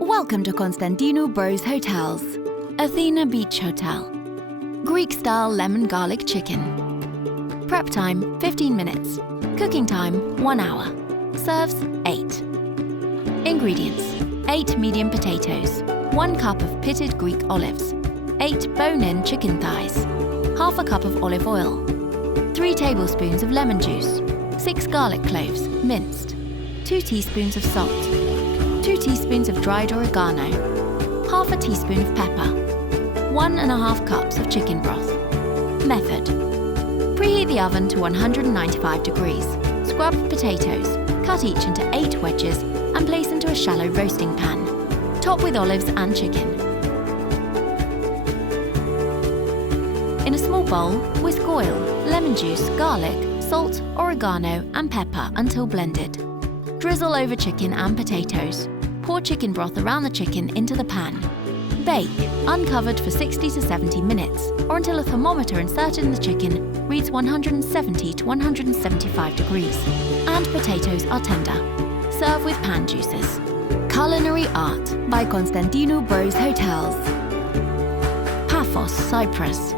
Welcome to Constantinou Bros Hotels, Athena Beach Hotel. Greek-style lemon garlic chicken. Prep time 15 minutes. Cooking time 1 hour. Serves 8. Ingredients: 8 medium potatoes, 1 cup of pitted Greek olives, 8 bone-in chicken thighs, half a cup of olive oil, 3 tablespoons of lemon juice, 6 garlic cloves, minced, 2 teaspoons of salt, 2 teaspoons of dried oregano, half a teaspoon of pepper, 1½ cups of chicken broth. Method: preheat the oven to 195 degrees, scrub potatoes, cut each into 8 wedges and place into a shallow roasting pan. Top with olives and chicken. In a small bowl, whisk oil, lemon juice, garlic, salt, oregano and pepper until blended. Drizzle over chicken and potatoes. Pour chicken broth around the chicken into the pan. Bake, uncovered for 60 to 70 minutes, or until a thermometer inserted in the chicken reads 170 to 175 degrees, and potatoes are tender. Serve with pan juices. Culinary Art by Constantinou Bros Hotels. Paphos, Cyprus.